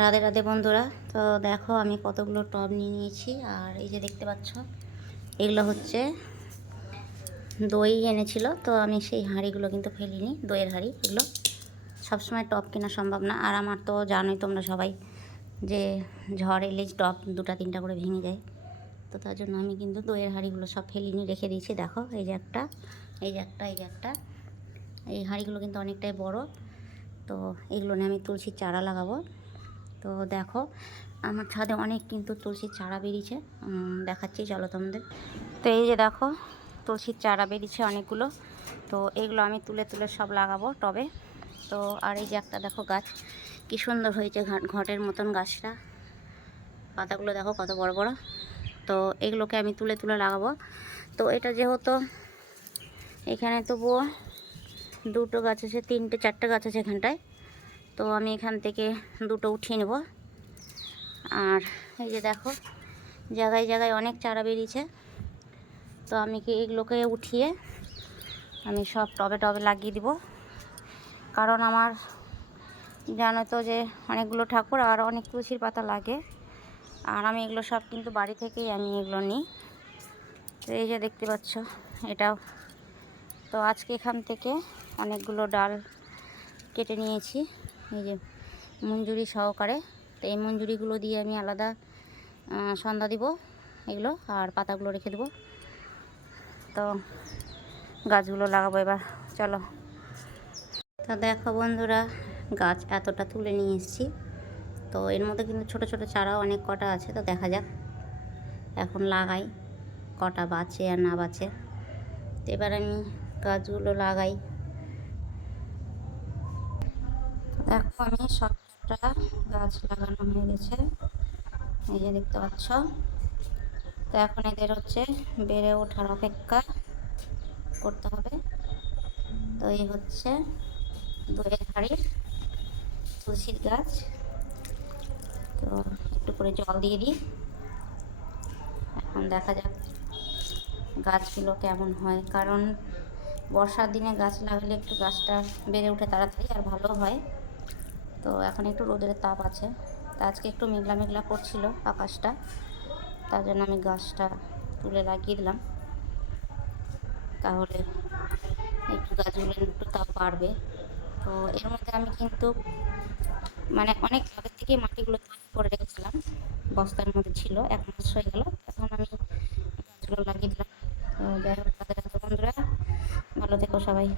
রাধে রাধে বন্ধুরা। তো দেখো আমি কতগুলো টব নিয়ে নিয়েছি। আর এই যে দেখতে পাচ্ছ, এগুলো হচ্ছে দই এনেছিল। তো আমি সেই হাঁড়িগুলো কিন্তু ফেলিনি, দইয়ের হাঁড়ি। এগুলো সবসময় টব কেনা সম্ভব না। আর আমার তো জানোই তোমরা সবাই যে ঝড় এলেই টব দুটা তিনটা করে ভেঙে যায়। তো তার জন্য আমি কিন্তু দইয়ের হাঁড়িগুলো সব ফেলিনি, রেখে দিয়েছি। দেখো এই যে একটা, এই যে একটা, এই যে একটা। এই হাঁড়িগুলো কিন্তু অনেকটাই বড়। তো এগুলো নিয়ে আমি তুলসীর চারা লাগাবো। তো দেখো আমার ছাদে অনেক কিন্তু তুলসীর চারা বেরিয়েছে, দেখাচ্ছি চলো তোমাদের। তো এই যে দেখো তুলসীর চারা বেরিয়েছে অনেকগুলো। তো এগুলো আমি তুলে তুলে সব লাগাবো টবে। তো আর এই যে একটা দেখো গাছ, কি সুন্দর হয়েছে ঘটের মতন গাছটা। পাতাগুলো দেখো কত বড় বড়। তো এগুলোকে আমি তুলে তুলে লাগাবো। তো এটা যেহেতু এখানে তবুও দুটো গাছ আছে, তিনটে চারটে গাছ আছে এখানটায়। তো আমি এখান থেকে দুটো উঠিয়ে নেব। আর এই যে দেখো জায়গায় জায়গায় অনেক চারা বেরিয়েছে। তো আমি কি এগুলোকে উঠিয়ে আমি সব টবে টবে লাগিয়ে দিব। কারণ আমার জানো তো যে অনেকগুলো ঠাকুর আর অনেক তুলসীর পাতা লাগে। আর আমি এগুলো সব কিন্তু বাড়ি থেকেই আমি এগুলো নিই। তো এই যে দেখতে পাচ্ছ এটাও। তো আজকে এখান থেকে অনেকগুলো ডাল কেটে নিয়েছি, এই যে মঞ্জুরি সহকারে। তো এই মঞ্জুরিগুলো দিয়ে আমি আলাদা সন্ধ্যা দিব এগুলো, আর পাতাগুলো রেখে দেবো। তো গাছগুলো লাগাবো এবার, চলো। তা দেখো বন্ধুরা, গাছ এতটা তুলে নিয়ে এসেছি। তো এর মধ্যে কিন্তু ছোট ছোট চারাও অনেক কটা আছে। তো দেখা যাক এখন লাগাই, কটা বাঁচে আর না বাঁচে। তো এবার আমি গাছগুলো লাগাই। দেখো আমি সবটা গাছ লাগানো হয়ে গেছে, এই যে দেখতে পাচ্ছ। তো এখন এদের হচ্ছে বেড়ে ওঠার অপেক্ষা করতে হবে। তো এই হচ্ছে দইয়ের হাঁড়ির তুলসীর গাছ। তো একটু করে জল দিয়ে দিই। এখন দেখা যাক গাছগুলো কেমন হয়। কারণ বর্ষার দিনে গাছ লাগালে একটু গাছটা বেড়ে ওঠে তাড়াতাড়ি আর ভালো হয়। তো এখন একটু রোদের তাপ আছে। তা আজকে একটু মেঘলা মেঘলা করছিল আকাশটা, তার জন্য আমি গাছটা তুলে লাগিয়ে দিলাম। তাহলে একটু গাছগুলো একটু তাপ বাড়বে। তো এর মধ্যে আমি কিন্তু মানে অনেক আগে থেকে মাটিগুলো তৈরি করে রেখেছিলাম, বস্তার মধ্যে ছিল, 1 মাস হয়ে গেল। এখন আমি গাছগুলো লাগিয়ে দিলাম। তো যাই হোক, বন্ধুরা ভালো থেকো সবাই।